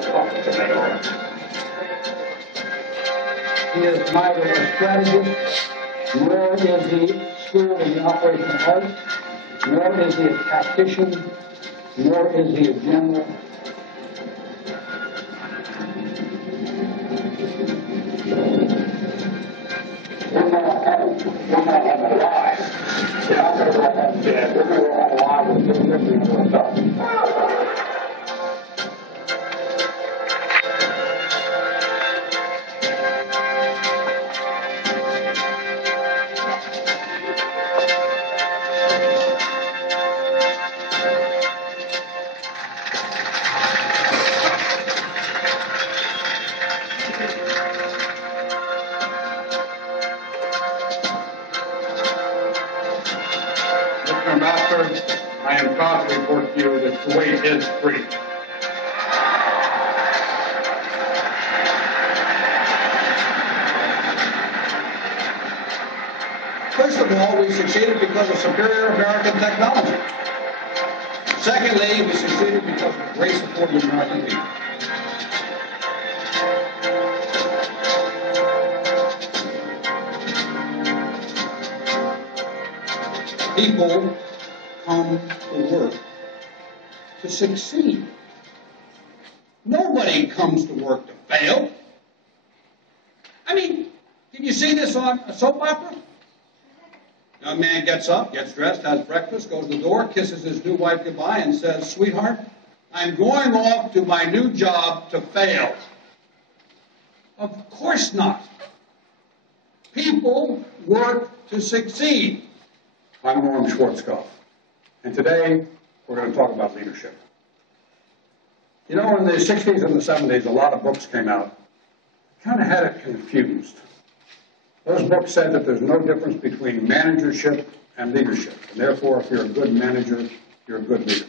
He is neither a strategist, nor is he skilled in the operational arts, nor is he a tactician, nor is he a general. Mr. Ambassador, I am proud to report to you that Kuwait is free. First of all, we succeeded because of superior American technology. Secondly, we succeeded because of the great support of the American people. People come to work to succeed. Nobody comes to work to fail. I mean, did you see this on a soap opera? Young man gets up, gets dressed, has breakfast, goes to the door, kisses his new wife goodbye, and says, "Sweetheart, I'm going off to my new job to fail." Of course not. People work to succeed. I'm Norm Schwarzkopf, and today we're going to talk about leadership. You know, in the 60s and the 70s, a lot of books came out. Kind of had it confused. Those books said that there's no difference between managership and leadership, and therefore, if you're a good manager, you're a good leader.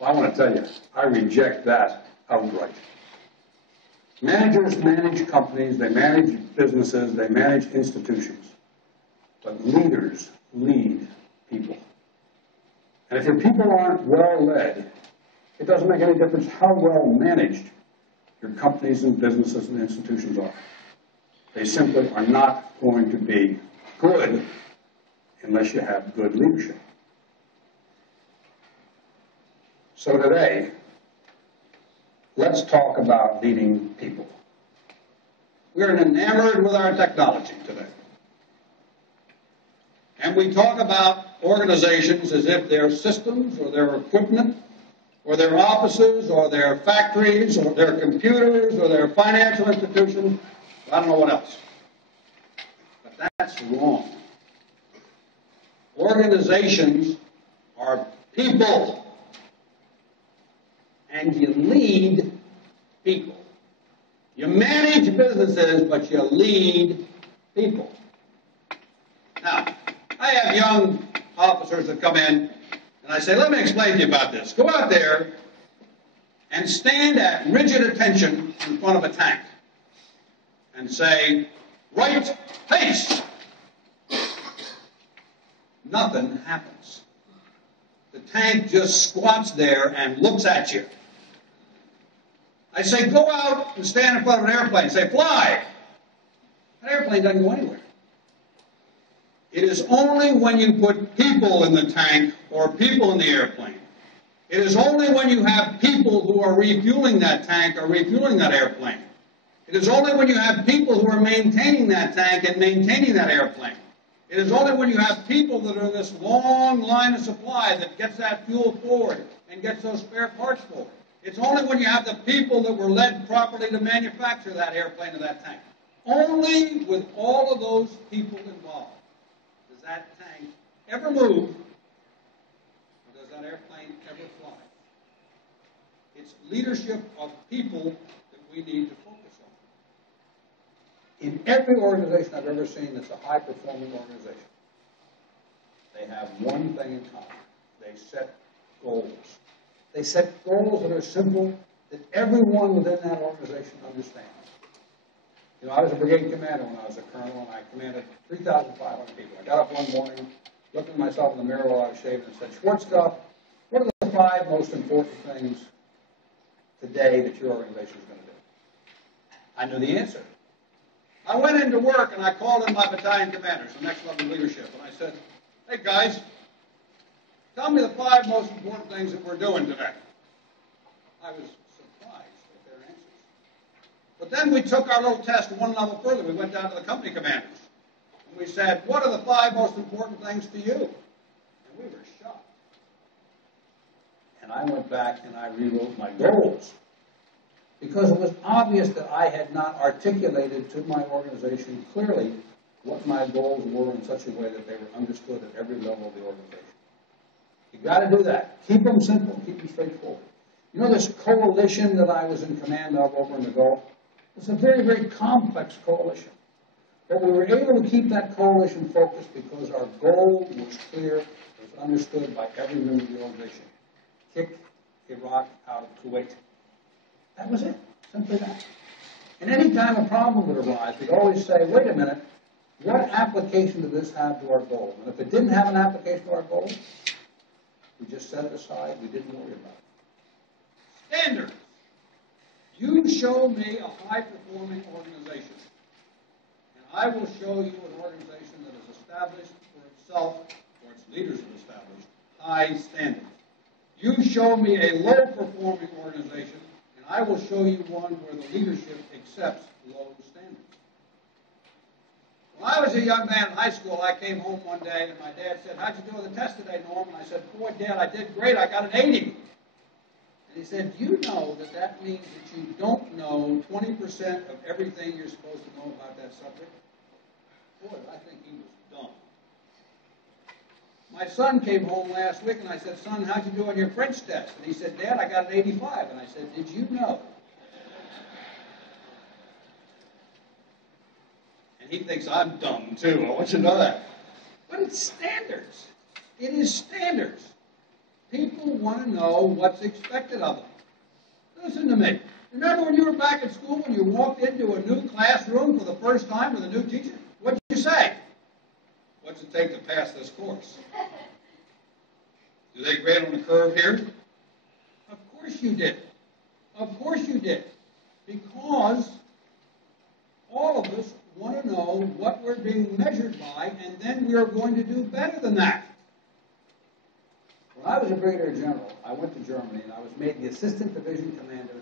Well, I want to tell you, I reject that outright. Managers manage companies, they manage businesses, they manage institutions, but leaders lead people. And if your people aren't well led, it doesn't make any difference how well managed your companies and businesses and institutions are. They simply are not going to be good unless you have good leadership. So today, let's talk about leading people. We're enamored with our technology today. And we talk about organizations as if they're systems or their equipment or their offices or their factories or their computers or their financial institutions. I don't know what else. But that's wrong. Organizations are people. And you lead people. You manage businesses, but you lead people. Now, I have young officers that come in, and I say, let me explain to you about this. Go out there and stand at rigid attention in front of a tank and say, right face. Nothing happens. The tank just squats there and looks at you. I say, go out and stand in front of an airplane and say, fly. That airplane doesn't go anywhere. It is only when you put people in the tank or people in the airplane. It is only when you have people who are refueling that tank or refueling that airplane. It is only when you have people who are maintaining that tank and maintaining that airplane. It is only when you have people that are in this long line of supply that gets that fuel forward and gets those spare parts forward. It's only when you have the people that were led properly to manufacture that airplane or that tank. Only with all of those people involved does that tank ever move, or does that airplane ever fly. It's leadership of people that we need to focus on. In every organization I've ever seen that's a high-performing organization, they have one thing in common. They set goals. They set goals that are simple, that everyone within that organization understands. You know, I was a brigade commander when I was a colonel, and I commanded 3,500 people. I got up one morning, looked at myself in the mirror while I was shaving, and said, Schwarzkopf, what are the 5 most important things today that your organization is going to do? I knew the answer. I went into work and I called in my battalion commanders, the next level leadership, and I said, hey guys, tell me the 5 most important things that we're doing today. I was surprised at their answers. But then we took our little test one level further. We went down to the company commanders. And we said, what are the 5 most important things to you? And we were shocked. And I went back and I rewrote my goals. Because it was obvious that I had not articulated to my organization clearly what my goals were in such a way that they were understood at every level of the organization. You've got to do that. Keep them simple. Keep them straightforward. You know this coalition that I was in command of over in the Gulf? It's a very, very complex coalition. But we were able to keep that coalition focused because our goal was clear, was understood by every member of the organization. Kick Iraq out of Kuwait. That was it. Simply that. And any time a problem would arise, we'd always say, wait a minute, what application did this have to our goal? And if it didn't have an application to our goal, we just set it aside. We didn't worry about it. Standards. You show me a high-performing organization, and I will show you an organization that is established for itself, or its leaders have established, high standards. You show me a low-performing organization, and I will show you one where the leadership accepts low standards. When I was a young man in high school, I came home one day, and my dad said, how'd you do on the test today, Norm? And I said, boy, Dad, I did great. I got an 80. And he said, do you know that that means that you don't know 20% of everything you're supposed to know about that subject? Boy, I think he was dumb. My son came home last week, and I said, son, how'd you do on your French test? And he said, Dad, I got an 85. And I said, did you know? And he thinks I'm dumb, too. I want you to know that. But it's standards. It is standards. People want to know what's expected of them. Listen to me. Remember when you were back at school, when you walked into a new classroom for the first time with a new teacher? What did you say? What's it take to pass this course? Do they grade on the curve here? Of course you did. Of course you did. Because all of us want to know what we're being measured by, and then we are going to do better than that. When I was a brigadier general, I went to Germany, and I was made the assistant division commander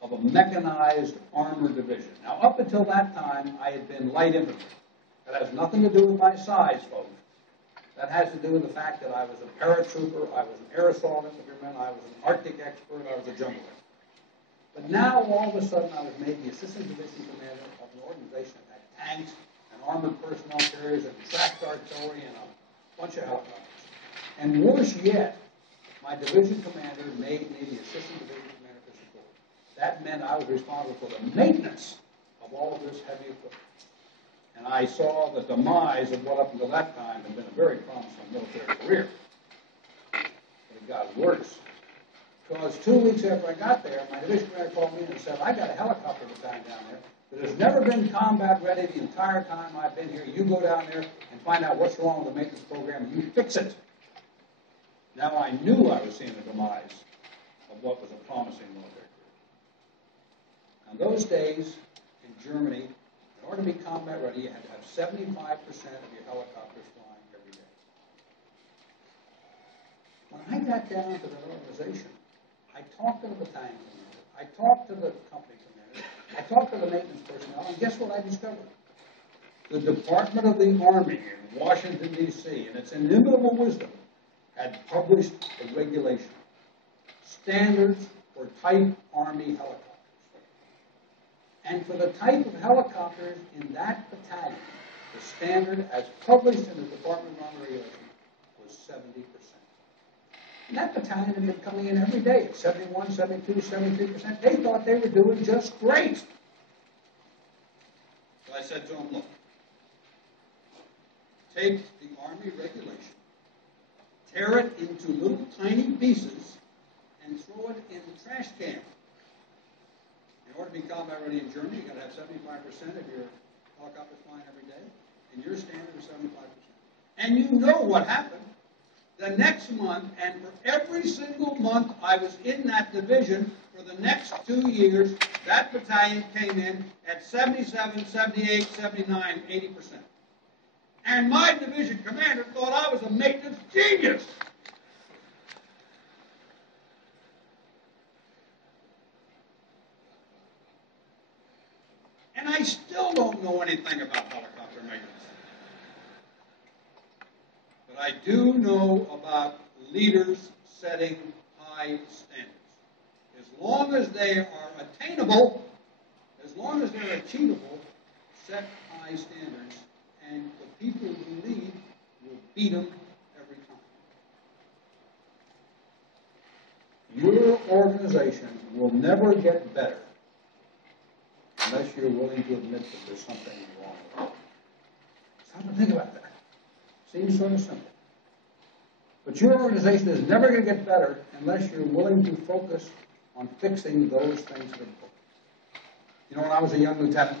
of a mechanized armored division. Now, up until that time, I had been light infantry. That has nothing to do with my size, folks. That has to do with the fact that I was a paratrooper, I was an air assault infantryman, I was an Arctic expert, I was a jungler. But now, all of a sudden, I was made the assistant division commander of an organization that had tanks and armored personnel carriers and tracked artillery and a bunch of helicopters. And worse yet, my division commander made me the assistant division commander for support. That meant I was responsible for the maintenance of all of this heavy equipment. And I saw the demise of what up until that time had been a very promising military career. But it got worse. Because 2 weeks after I got there, my division commander called me and said, I got a helicopter battalion down there that has never been combat ready the entire time I've been here. You go down there and find out what's wrong with the maintenance program and you fix it. Now I knew I was seeing the demise of what was a promising military career. Now those days in Germany, in order to be combat ready, you had to have 75% of your helicopters flying every day. When I got down to that organization, I talked to the battalion commander, I talked to the company commander, I talked to the maintenance personnel, and guess what I discovered? The Department of the Army in Washington, D.C., and its inimitable wisdom, had published a regulation, standards for type Army helicopters. And for the type of helicopters in that battalion, the standard as published in the Department of Army regulation was 70%. And that battalion had been coming in every day at 71, 72, 73%. They thought they were doing just great. So I said to them, look, take the Army regulation, tear it into little tiny pieces, and throw it in the trash can. In order to be combat ready in Germany, you've got to have 75% of your helicopters flying every day, and your standard is 75%. And you know what happened. the next month, and for every single month I was in that division for the next 2 years, that battalion came in at 77, 78, 79, 80%. And my division commander thought I was a maintenance genius. And I still don't know anything about helicopter maintenance. But I do know about leaders setting high standards. As long as they are attainable, as long as they're achievable, set high standards, and the people who lead will beat them every time. Your organization will never get better unless you're willing to admit that there's something wrong with it. Stop and think about that. Seems sort of simple. But your organization is never going to get better unless you're willing to focus on fixing those things that are broken. You know, when I was a young lieutenant,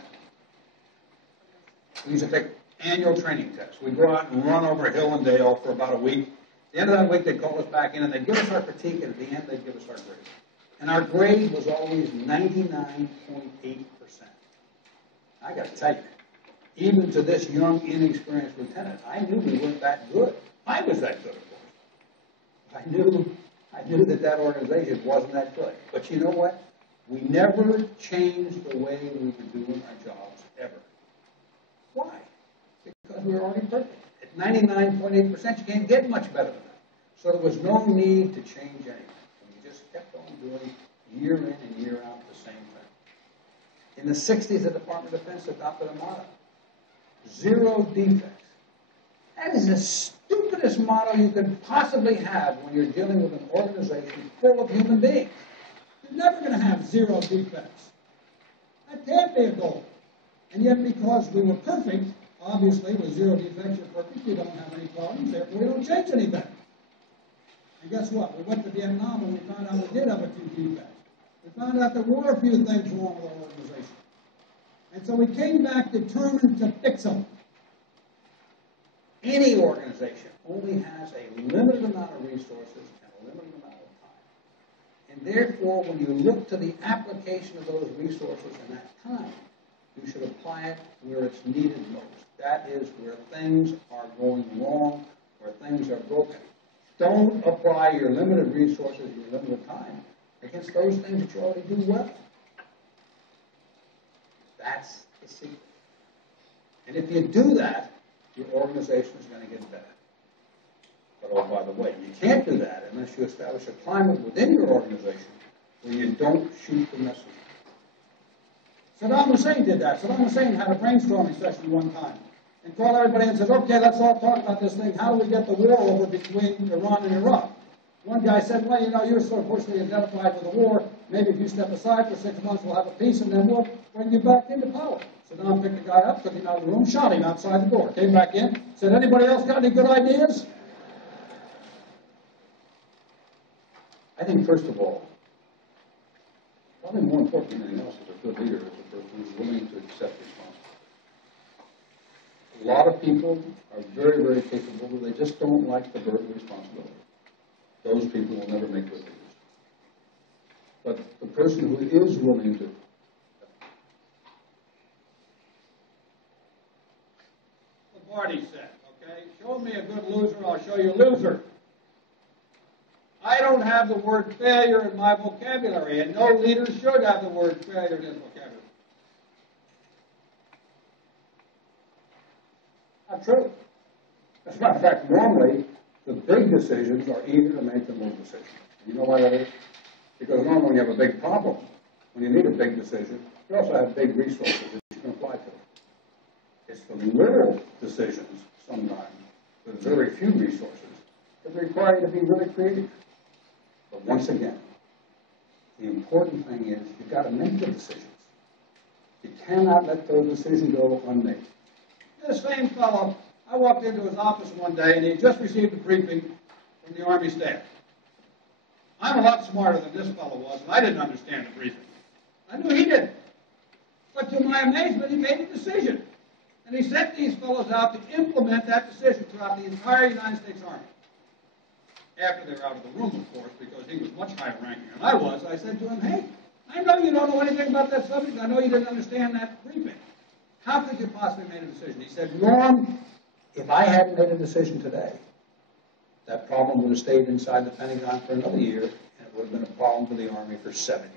we used to take annual training tests. We'd go out and run over hill and dale for about a week. At the end of that week, they'd call us back in, and they'd give us our critique, and at the end, they'd give us our grade. And our grade was always 99.8%. I got to tell you, even to this young, inexperienced lieutenant, I knew we weren't that good. I was that good, of course. I knew that organization wasn't that good. But you know what? We never changed the way we were doing our jobs, ever. Why? Because we were already perfect. At 99.8%, you can't get much better than that. So there was no need to change anything. We just kept on doing year in and year out the same thing. In the 60s, the Department of Defense adopted a motto: 0 defects. That is the stupidest motto you could possibly have when you're dealing with an organization full of human beings. You're never going to have 0 defects. That can't be a goal. And yet, because we were perfect, obviously, with 0 defects, you're perfect, you don't have any problems, therefore you don't change anything. And guess what? We went to Vietnam and we found out we did have a few defects. We found out there were a few things wrong with our organization. And so we came back determined to fix them. Any organization only has a limited amount of resources and a limited amount of time. And therefore, when you look to the application of those resources and that time, you should apply it where it's needed most. That is where things are going wrong, where things are broken. Don't apply your limited resources, your limited time, against those things that you already do well. That's the secret. And if you do that, your organization is going to get better. But oh, by the way, you can't do that unless you establish a climate within your organization where you don't shoot the messenger. Saddam Hussein did that. Saddam Hussein had a brainstorming session one time and called everybody and said, okay, let's all talk about this thing. How do we get the war over between Iran and Iraq? One guy said, well, you know, you're so personally identified with the war. Maybe if you step aside for 6 months, we'll have a peace, and then we'll bring you back into power. Saddam picked the guy up, took him out of the room, shot him outside the door, came back in, said, anybody else got any good ideas? I think, first of all, probably more important than anything else is a good leader is a person who's willing to accept responsibility. A lot of people are very, very capable, but they just don't like the burden of responsibility. Those people will never make good leaders. But the person who is willing to. What Barty said, okay? Show me a good loser, I'll show you a loser. I don't have the word failure in my vocabulary, and no leader should have the word failure in his vocabulary. Not true. As a matter of fact, normally, the big decisions are easier to make than little decisions. You know why that is? Because normally when you have a big problem, when you need a big decision, you also have big resources that you can apply to it. It's the little decisions, sometimes, with very few resources, that require you to be really creative. But once again, the important thing is you've got to make the decisions. You cannot let those decisions go unmade. This same fellow, I walked into his office one day, and he had just received a briefing from the Army staff. I'm a lot smarter than this fellow was, and I didn't understand the briefing. I knew he didn't. But to my amazement, he made a decision. And he sent these fellows out to implement that decision throughout the entire United States Army. after they were out of the room, of course, because he was much higher ranking than I was, I said to him, hey, I know you don't know anything about that subject. I know you didn't understand that briefing. How could you possibly make a decision? He said, Norm, if I hadn't made a decision today, that problem would have stayed inside the Pentagon for another year, and it would have been a problem for the Army for 7 years.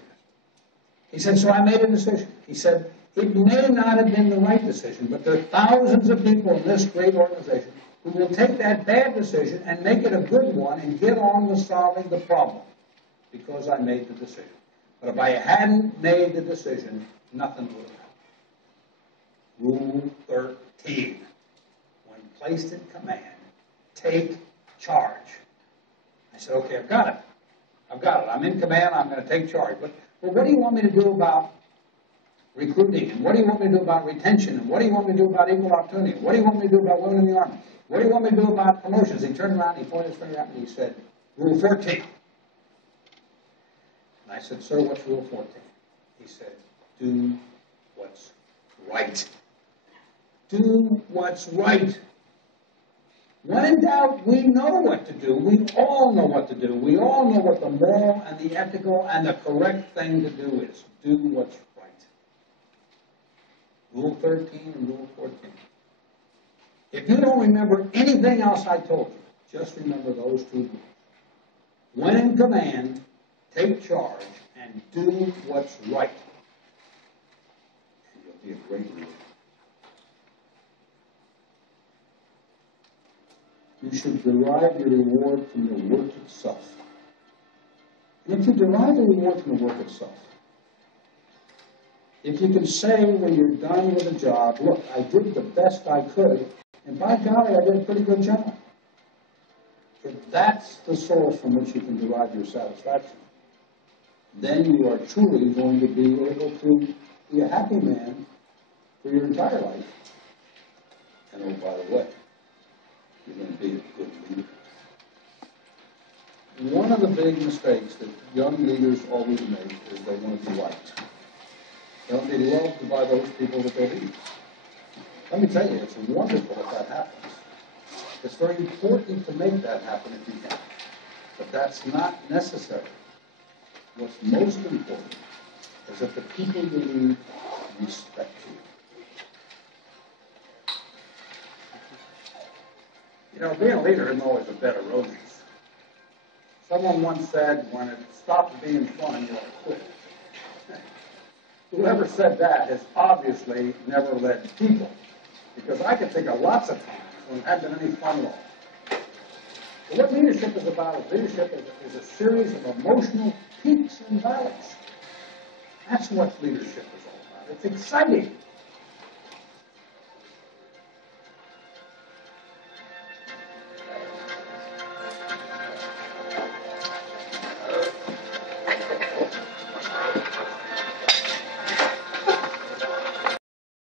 He said, so I made a decision. He said, it may not have been the right decision, but there are thousands of people in this great organization who will take that bad decision and make it a good one and get on with solving the problem because I made the decision. But if I hadn't made the decision, nothing would have happened. Rule 13. When placed in command, take charge. I said, okay, I've got it. I've got it. I'm in command. I'm going to take charge. But what do you want me to do about recruiting? And what do you want me to do about retention? And what do you want me to do about equal opportunity? What do you want me to do about women in the Army? What do you want me to do about promotions? He turned around, he pointed his finger at me, and he said, Rule 14. And I said, sir, what's Rule 14? He said, do what's right. Do what's right. When in doubt, we know what to do. We all know what to do. We all know what the moral and the ethical and the correct thing to do is. Do what's right. Rule 13 and Rule 14. If you don't remember anything else I told you, just remember those two rules. When in command, take charge and do what's right. And you'll be a great leader. You should derive your reward from the work itself. And if you derive the reward from the work itself, if you can say when you're done with a job, look, I did the best I could, and by golly, I did a pretty good job. If that's the source from which you can derive your satisfaction, then you are truly going to be able to be a happy man for your entire life. And oh, by the way, you're going to be a good leader. One of the big mistakes that young leaders always make is they want to be liked. They want to be loved by those people that they lead. Let me tell you, it's wonderful if that happens. It's very important to make that happen if you can. But that's not necessary. What's most important is that the people you lead respect you. You know, being a leader isn't always a bed of roses. Someone once said, when it stops being fun, you ought to quit. Whoever said that has obviously never led people. Because I can think of lots of times when it hasn't been any fun at all. But what leadership is about is leadership is a series of emotional peaks and valleys. That's what leadership is all about. It's exciting.